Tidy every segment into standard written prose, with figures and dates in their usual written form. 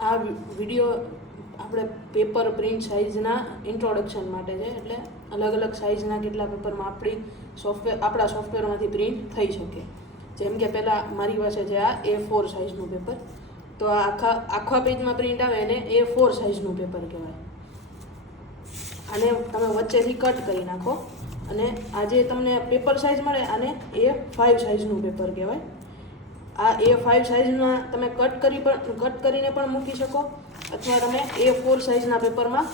આ વિડીયો આપણે paper print સાઇઝના introduction માટે છે. એટલે અલગ અલગ સાઇઝના કેટલા પેપરમાં આપણા સોફ્ટવેરમાંથી પ્રિન્ટ થઈ શકે. જેમ કે પહેલાં મારી પાસે છે આ A4 સાઇઝનું પેપર. તો આ આખા પેજમાં પ્રિન્ટ આવે એને A4 સાઇઝનું પેપર કહેવાય. આને તમે વચ્ચેથી કટ કરી નાખો અને આ જે તમને પેપર સાઇઝ મળે આને A5 સાઇઝનું પેપર કહેવાય. આ A5 સાઇઝમાં તમે કટ કરીને પણ મૂકી શકો અથવા તમે A4 સાઇઝના પેપરમાં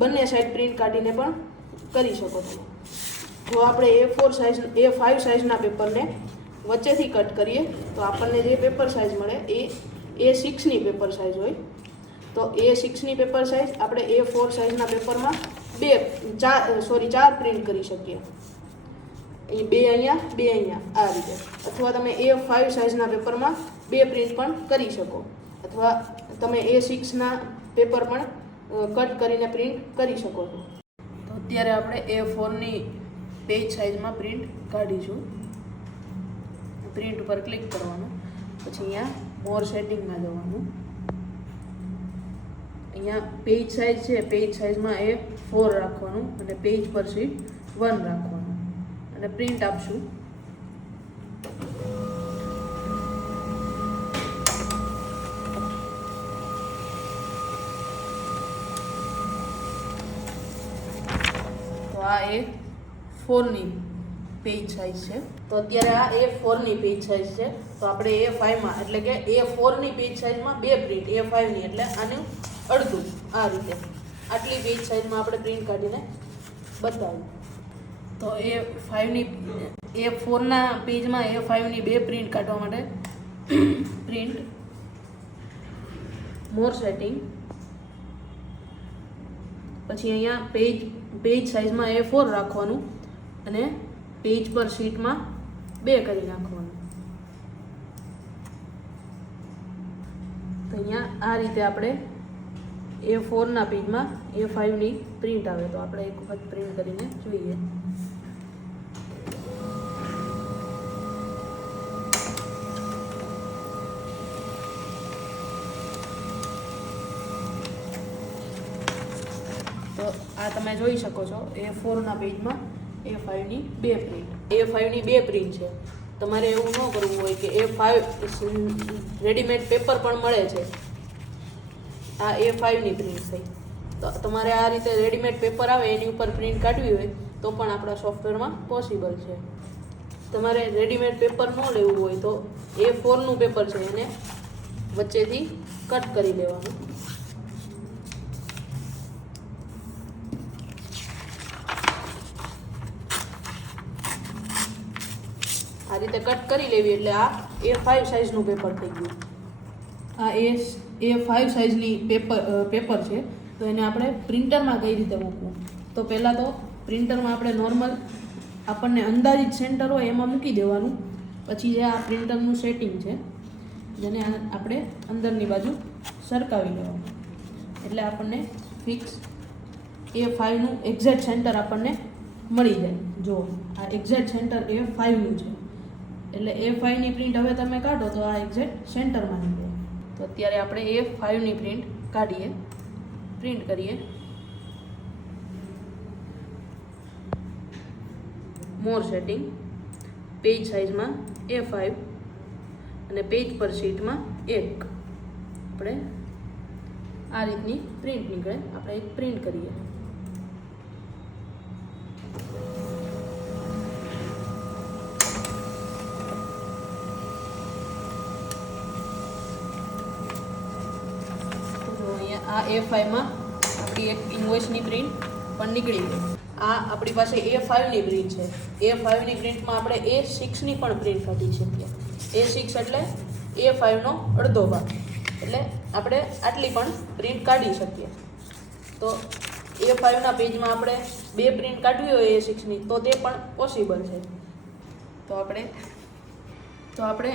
બંને સાઈડ પ્રિન્ટ કાઢીને પણ કરી શકો છો. જો આપણે A5 સાઇઝના પેપરને વચ્ચેથી કટ કરીએ તો આપણને જે પેપર સાઇઝ મળે એ A6ની પેપર સાઇઝ હોય. તો A6ની પેપર સાઇઝ આપણે A4 સાઇઝના પેપરમાં ચાર પ્રિન્ટ કરી શકીએ. અહીં બે અહીંયા આ રીતે. અથવા તમે A5 સાઇઝના પેપરમાં 2 પ્રિન્ટ પણ કરી શકો અથવા તમે A6ના પેપર પણ કટ કરીને પ્રિન્ટ કરી શકો છો. તો અત્યારે આપણે A4ની પેજ સાઇઝમાં પ્રિન્ટ કાઢીશું. પ્રિન્ટ ઉપર ક્લિક કરવાનું, પછી અહીંયા મોર સેટિંગમાં જવાનું. અહીંયા પેજ સાઇઝ છે, પેજ સાઇઝમાં A4 રાખવાનું અને પેજ પર શીટ 1 રાખવાનું અને પ્રિન્ટ આપશું. તો આ A4ની પેજ સાઇઝ છે. તો અત્યારે આ A4ની પેજ સાઇઝ છે. તો આપણે A5માં એટલે કે A4ની પેજ સાઇઝમાં 2 પ્રિન્ટ, A5ની એટલે આનું અડધું આ રીતે આટલી પેજ સાઇઝમાં આપણે પ્રિન્ટ કાઢીને બતાવ્યું. તો A4ના પેજમાં A5ની 2 પ્રિન્ટ કાઢવા માટે પ્રિન્ટ મોર સેટિંગ, પછી અહીંયા પેજ સાઇઝમાં A4 રાખવાનું અને પેજ પર શીટમાં 2 કરી નાખવાનું. તો અહીંયા આ રીતે આપણે A4ના પેજમાં A5ની પ્રિન્ટ આવે. તો આપણે એક વખત પ્રિન્ટ કરીને જોઈએ. તો આ તમે જોઈ શકો છો A4ના પેજમાં A5ની 2 પ્રિન્ટ. A5ની 2 પ્રિન્ટ છે. તમારે એવું ન કરવું હોય કે A5 રેડીમેડ પેપર પણ મળે છે. આ A5ની પ્રિન્ટ થઈ. તો તમારે આ રીતે રેડીમેડ પેપર આવે એની ઉપર પ્રિન્ટ કાઢવી હોય તો પણ આપણા સોફ્ટવેરમાં પોસિબલ છે. તમારે રેડીમેડ પેપર ન લેવું હોય તો A4નું પેપર છે એને વચ્ચેથી કટ કરી લેવાનું. આ રીતે કટ કરી લેવી એટલે આ A5 સાઇઝનું પેપર થઈ ગયું. આ A5 સાઇઝની પેપર છે. તો એને આપણે પ્રિન્ટરમાં કઈ રીતે મૂકવું? તો પહેલાં તો પ્રિન્ટરમાં આપણે નોર્મલ આપણને અંદાજિત સેન્ટર હોય એમાં મૂકી દેવાનું. પછી જે આ પ્રિન્ટરનું સેટિંગ છે જેને આપણે અંદરની બાજુ સરકાવી લેવાનું એટલે આપણને ફિક્સ A5નું એક્ઝેક્ટ સેન્ટર આપણને મળી જાય. જો આ એક્ઝેક્ટ સેન્ટર A5નું છે એટલે A5ની પ્રિન્ટ હવે તમે કાઢો તો આ એક્ઝેક્ટ સેન્ટરમાં નીકળે. તો અત્યારે આપણે A5ની પ્રિન્ટ કાઢીએ, પ્રિન્ટ કરીએ. મોર સેટિંગ, પેજ સાઇઝમાં A5 અને પેજ પર શીટમાં 1. આપણે આ રીતની પ્રિન્ટ નીકળે. આપણે એક પ્રિન્ટ કરીએ. આ A5માં આપણી એક ઇન્વોઇસની પ્રિન્ટ પણ નીકળી ગઈ. આ આપણી પાસે A5ની પ્રિન્ટ છે. A5ની પ્રિન્ટમાં આપણે A6ની પણ પ્રિન્ટ કાઢી શકીએ. A6 એટલે A5નો અડધો ભાગ. એટલે આપણે આટલી પણ પ્રિન્ટ કાઢી શકીએ. તો A5ના પેજમાં આપણે 2 પ્રિન્ટ કાઢવી હોય A6ની તો તે પણ પોસિબલ છે. તો આપણે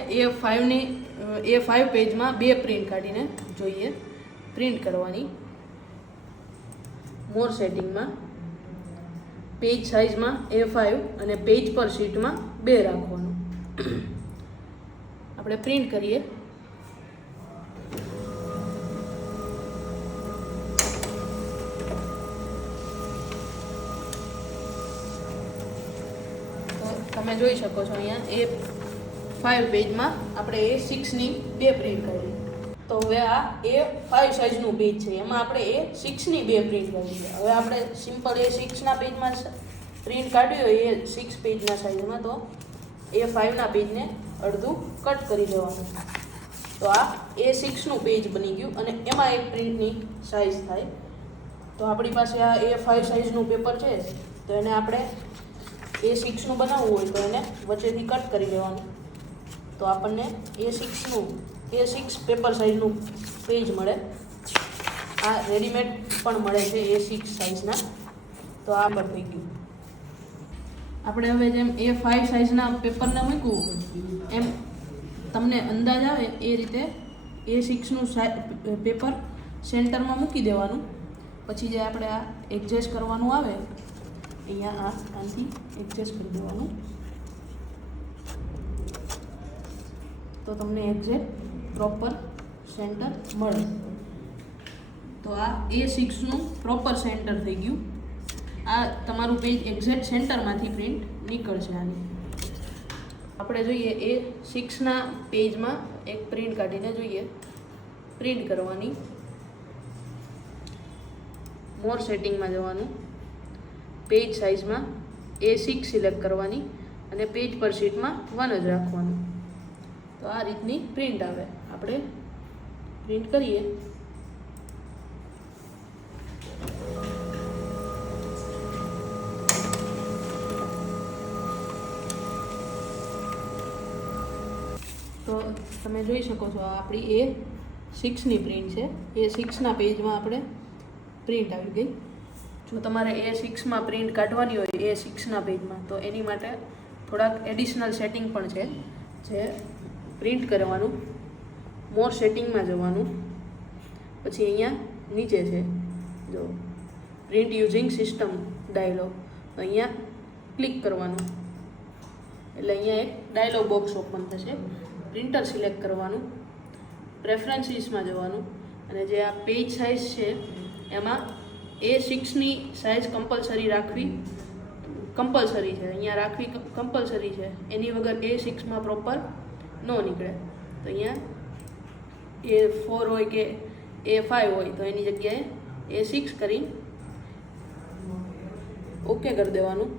A5 પેજમાં 2 પ્રિન્ટ કાઢીને જોઈએ. પ્રિન્ટ કરવાની. મોર સેટિંગમાં પેજ સાઇઝમાં A5 અને પેજ પર શીટમાં 2 રાખવાનું. આપણે પ્રિન્ટ કરીએ. તમે જોઈ શકો છો અહીંયા A5 પેજમાં આપણે A6ની 2 પ્રિન્ટ કાઢી. તો હવે આ A5 સાઇઝનું પેજ છે, એમાં આપણે A6ની 2 પ્રિન્ટ કાઢી છે. હવે આપણે સિમ્પલ A6ના પેજમાં પ્રિન્ટ કાઢવી હોય A6 પેજના સાઇઝમાં, તો A5ના પેજને અડધું કટ કરી દેવાનું. તો આ A6નું પેજ બની ગયું અને એમાં એક પ્રિન્ટની સાઇઝ થાય. તો આપણી પાસે આ A5 સાઇઝનું પેપર છે, તો એને આપણે A6નું બનાવવું હોય તો એને વચ્ચેથી કટ કરી લેવાનું. તો આપણને A6 પેપર સાઇઝનું પેજ મળે. આ રેડીમેડ પણ મળે છે A6 સાઇઝના. તો આ પર થઈ ગયું. આપણે હવે જેમ A5 સાઇઝના પેપરને મૂક્યું એમ તમને અંદાજ આવે એ રીતે A6નું પેપર સેન્ટરમાં મૂકી દેવાનું. પછી જે આપણે આ એડજસ્ટ કરવાનું આવે અહીંયા આનાથી એડજસ્ટ કરી દેવાનું, તો તમને એક્ઝેક્ટ પ્રોપર સેન્ટર મળે. તો આ A6નું પ્રોપર સેન્ટર થઈ ગયું. આ તમારું પેજ એક્ઝેક્ટ સેન્ટરમાંથી પ્રિન્ટ નીકળશે. આની આપણે જોઈએ A6ના પેજમાં એક પ્રિન્ટ કાઢીને જોઈએ. પ્રિન્ટ કરવાની, મોર સેટિંગમાં જવાનું, પેજ સાઇઝમાં A6 સિલેક્ટ કરવાની અને પેજ પર શીટમાં 1 જ રાખવાનું. તો આ રીતની પ્રિન્ટ આવે. આપણે પ્રિન્ટ કરીએ. તો તમે જોઈ શકો છો આપણી A6ની પ્રિન્ટ છે. A6ના પેજમાં આપણે પ્રિન્ટ આવી ગઈ. જો તમારે A6માં પ્રિન્ટ કાઢવાની હોય A6ના પેજમાં, તો એની માટે થોડાક એડિશનલ સેટિંગ પણ છે. જે પ્રિન્ટ કરવાનું, મોર સેટિંગમાં જવાનું, પછી અહીંયા નીચે છે જો પ્રિન્ટ યુઝિંગ સિસ્ટમ ડાયલોગ, તો અહીંયા ક્લિક કરવાનું. એટલે અહીંયા એક ડાયલોગ બોક્સ ઓપન થશે. પ્રિન્ટર સિલેક્ટ કરવાનું, પ્રેફરન્સીસમાં જવાનું અને જે આ પેજ સાઇઝ છે એમાં A6ની સાઇઝ કમ્પલસરી રાખવી કમ્પલસરી છે. અહીંયા રાખવી કમ્પલસરી છે. એની વગર A6માં પ્રોપર ન નીકળે. તો અહીંયા A4 હોય કે A5 હોય તો એની જગ્યાએ A6 કરી ઓકે કરી દેવાનું.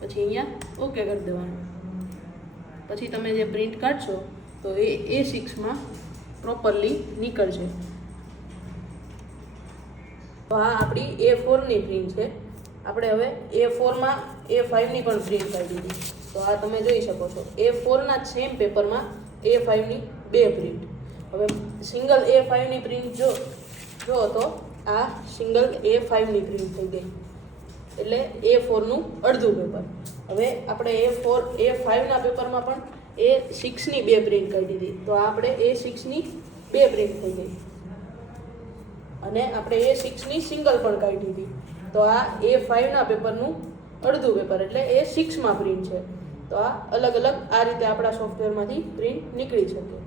પછી અહીંયા ઓકે કરી દેવાનું. પછી તમે જે પ્રિન્ટ કાઢશો તો એ A6માં પ્રોપરલી નીકળશે. તો આ આપણી A4ની પ્રિન્ટ છે. આપણે હવે A4માં A5ની પણ પ્રિન્ટ કાઢી દીધી. તો આ તમે જોઈ શકો છો A4ના સેમ પેપરમાં A5ની 2 પ્રિન્ટ. હવે સિંગલ A5ની પ્રિન્ટ જો તો આ સિંગલ A5ની પ્રિન્ટ થઈ ગઈ. એટલે A4નું અડધું પેપર. હવે આપણે A5ના પેપરમાં પણ A6ની 2 પ્રિન્ટ કાઢી દીધી. તો આપણે A6ની 2 પ્રિન્ટ થઈ ગઈ અને આપણે A6ની સિંગલ પણ કાઢી હતી. તો આ A5ના પેપરનું અડધું પેપર એટલે A6માં પ્રિન્ટ છે. તો આ અલગ અલગ આ રીતે આપણા સોફ્ટવેરમાંથી પ્રિન્ટ નીકળી શકે.